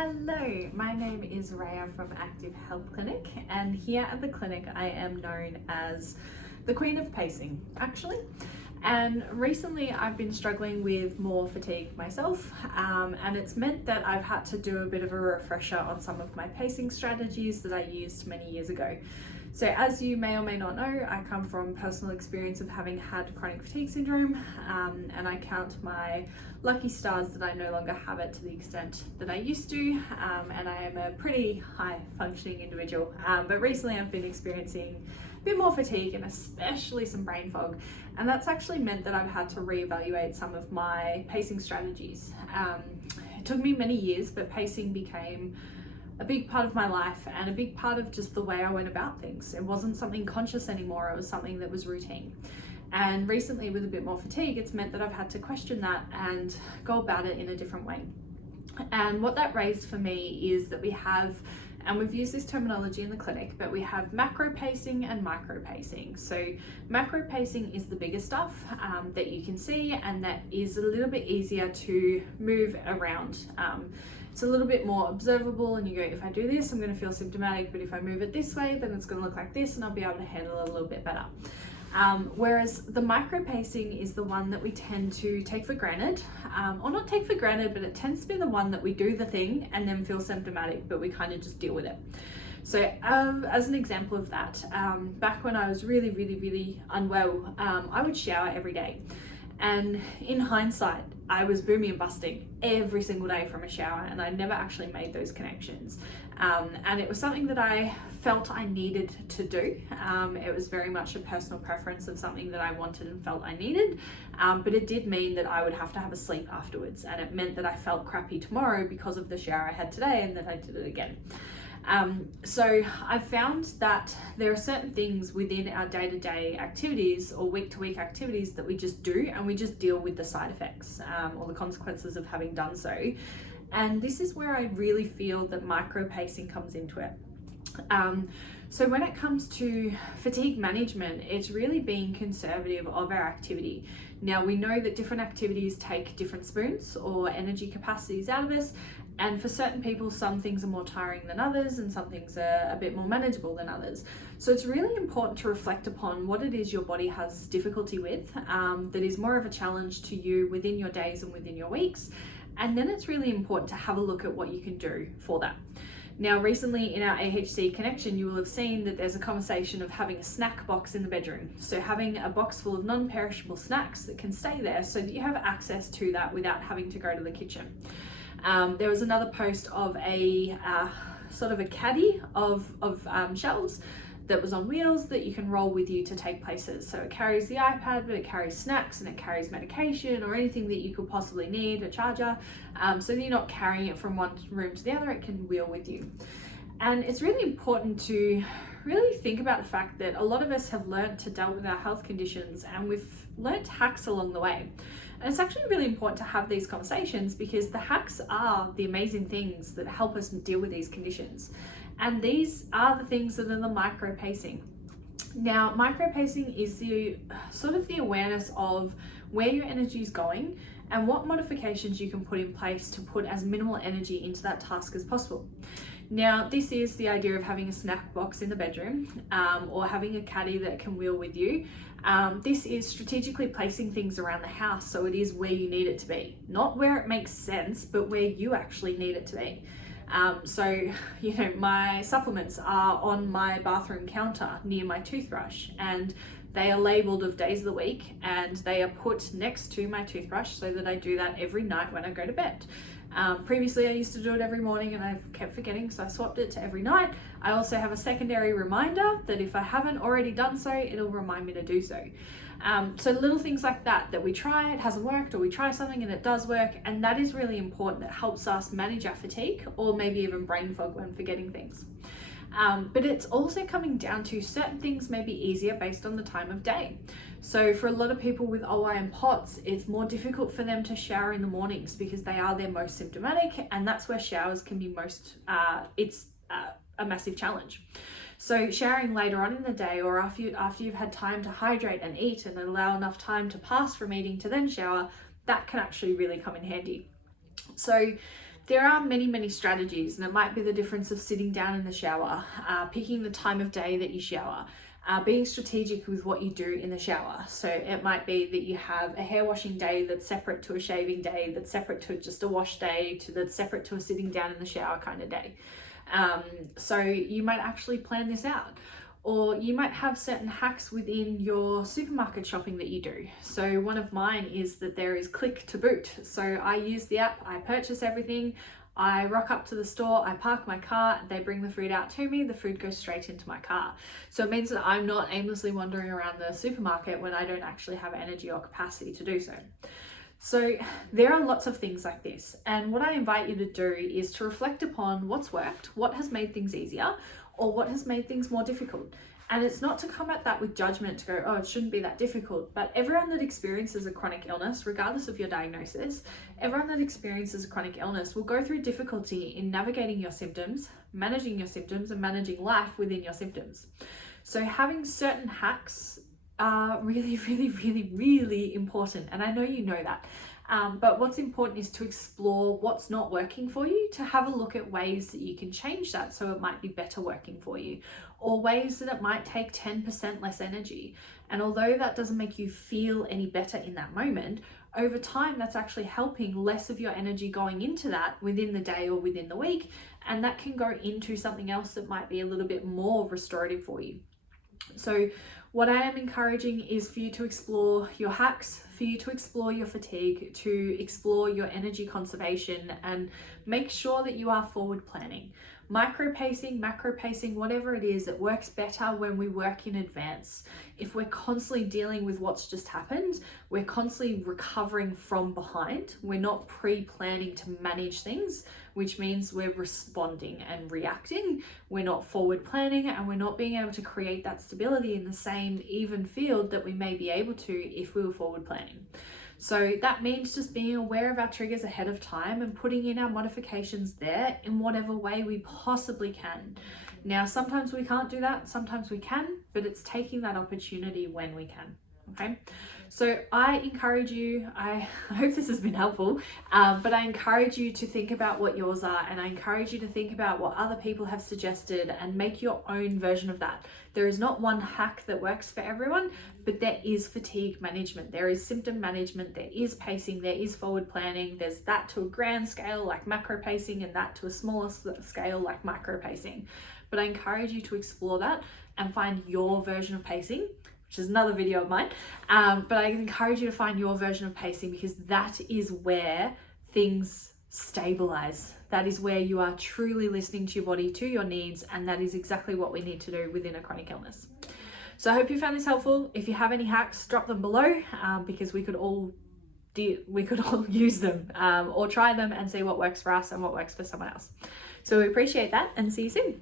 Hello, my name is Raya from Active Health Clinic, and here at the clinic I am known as the Queen of Pacing, actually. And recently I've been struggling with more fatigue myself, and it's meant that I've had to do a bit of a refresher on some of my pacing strategies that I used many years ago. So as you may or may not know, I come from personal experience of having had chronic fatigue syndrome, and I count my lucky stars that I no longer have it to the extent that I used to, and I am a pretty high functioning individual. But recently I've been experiencing a bit more fatigue and especially some brain fog, and that's actually meant that I've had to reevaluate some of my pacing strategies. It took me many years, but pacing became a big part of my life and a big part of just the way I went about things. It wasn't something conscious anymore, it was something that was routine. And recently with a bit more fatigue, it's meant that I've had to question that and go about it in a different way. And what that raised for me is that we have, and we've used this terminology in the clinic, but we have macro pacing and micro pacing. So macro pacing is the bigger stuff that you can see, and that is a little bit easier to move around. It's a little bit more observable, and you go, if I do this, I'm going to feel symptomatic, but if I move it this way, then it's going to look like this, and I'll be able to handle it a little bit better. Whereas the micro pacing is the one that we tend to take for granted, or not take for granted, but it tends to be the one that we do the thing and then feel symptomatic, but we kind of just deal with it. So as an example of that, back when I was really unwell, I would shower every day. And in hindsight, I was booming and busting every single day from a shower, and I never actually made those connections. And it was something that I felt I needed to do. It was very much a personal preference of something that I wanted and felt I needed, but it did mean that I would have to have a sleep afterwards, and it meant that I felt crappy tomorrow because of the shower I had today and that I did it again. So I've found that there are certain things within our day-to-day activities or week-to-week activities that we just do, and we just deal with the side effects or the consequences of having done so. And this is where I really feel that micro pacing comes into it. So when it comes to fatigue management, it's really being conservative of our activity. Now, we know that different activities take different spoons or energy capacities out of us, and for certain people, some things are more tiring than others, and some things are a bit more manageable than others. So it's really important to reflect upon what it is your body has difficulty with, that is more of a challenge to you within your days and within your weeks. And then it's really important to have a look at what you can do for that. Now, recently in our AHC connection, you will have seen that there's a conversation of having a snack box in the bedroom. So having a box full of non-perishable snacks that can stay there so that you have access to that without having to go to the kitchen. There was another post of a sort of a caddy of shelves that was on wheels that you can roll with you to take places. So it carries the iPad, but it carries snacks and it carries medication or anything that you could possibly need, a charger, so that you're not carrying it from one room to the other, it can wheel with you. And it's really important to really think about the fact that a lot of us have learned to deal with our health conditions, and we've learned hacks along the way. And it's actually really important to have these conversations, because the hacks are the amazing things that help us deal with these conditions. And these are the things that are the micro pacing. Now, micro pacing is the sort of the awareness of where your energy is going and what modifications you can put in place to put as minimal energy into that task as possible. Now, this is the idea of having a snack box in the bedroom, or having a caddy that can wheel with you. This is strategically placing things around the house so it is where you need it to be. Not where it makes sense, but where you actually need it to be. So, my supplements are on my bathroom counter near my toothbrush, and they are labeled of days of the week, and they are put next to my toothbrush so that I do that every night when I go to bed. Previously I used to do it every morning, and I've kept forgetting, so I swapped it to every night. I also have a secondary reminder that if I haven't already done so, it'll remind me to do so. So little things like that we try, it hasn't worked, or we try something and it does work, and that is really important. It helps us manage our fatigue, or maybe even brain fog when forgetting things. But it's also coming down to certain things may be easier based on the time of day. So for a lot of people with OI and POTS, it's more difficult for them to shower in the mornings because they are their most symptomatic, and that's where showers can be most, it's a massive challenge. So showering later on in the day, or after you've had time to hydrate and eat and allow enough time to pass from eating to then shower, that can actually really come in handy. So There are many strategies, and it might be the difference of sitting down in the shower, picking the time of day that you shower, being strategic with what you do in the shower. So it might be that you have a hair washing day that's separate to a shaving day, that's separate to just a wash day, that's separate to a sitting down in the shower kind of day. So you might actually plan this out. Or you might have certain hacks within your supermarket shopping that you do. So one of mine is that there is click to boot. So I use the app, I purchase everything, I rock up to the store, I park my car, they bring the food out to me, the food goes straight into my car. So it means that I'm not aimlessly wandering around the supermarket when I don't actually have energy or capacity to do so. So there are lots of things like this. And what I invite you to do is to reflect upon what's worked, what has made things easier, or what has made things more difficult. And it's not to come at that with judgment to go, oh, it shouldn't be that difficult. But everyone that experiences a chronic illness, regardless of your diagnosis, everyone that experiences a chronic illness will go through difficulty in navigating your symptoms, managing and managing life within your symptoms. So having certain hacks are really important. And I know you know that. But what's important is to explore what's not working for you, to have a look at ways that you can change that so it might be better working for you, or ways that it might take 10% less energy. And although that doesn't make you feel any better in that moment, over time that's actually helping less of your energy going into that within the day or within the week, and that can go into something else that might be a little bit more restorative for you. So what I am encouraging is for you to explore your hacks, for you to explore your fatigue, to explore your energy conservation, and make sure that you are forward planning. Micro pacing, macro pacing, whatever it is, it works better when we work in advance. If we're constantly dealing with what's just happened, we're constantly recovering from behind. We're not pre-planning to manage things, which means we're responding and reacting. We're not forward planning, and we're not being able to create that stability in the same even field that we may be able to if we were forward planning. So that means just being aware of our triggers ahead of time and putting in our modifications there in whatever way we possibly can. Now, sometimes we can't do that, sometimes we can, but it's taking that opportunity when we can. Okay, so I encourage you, I hope this has been helpful, but I encourage you to think about what yours are, and I encourage you to think about what other people have suggested and make your own version of that. There is not one hack that works for everyone, but there is fatigue management, there is symptom management, there is pacing, there is forward planning, there's that to a grand scale like macro pacing, and that to a smaller scale like micro pacing. But I encourage you to explore that and find your version of pacing, which is another video of mine, but I encourage you to find your version of pacing, because that is where things stabilize. That is where you are truly listening to your body, to your needs, and that is exactly what we need to do within a chronic illness. So I hope you found this helpful. If you have any hacks, drop them below, because we could all use them, or try them and see what works for us and what works for someone else. So we appreciate that, and see you soon.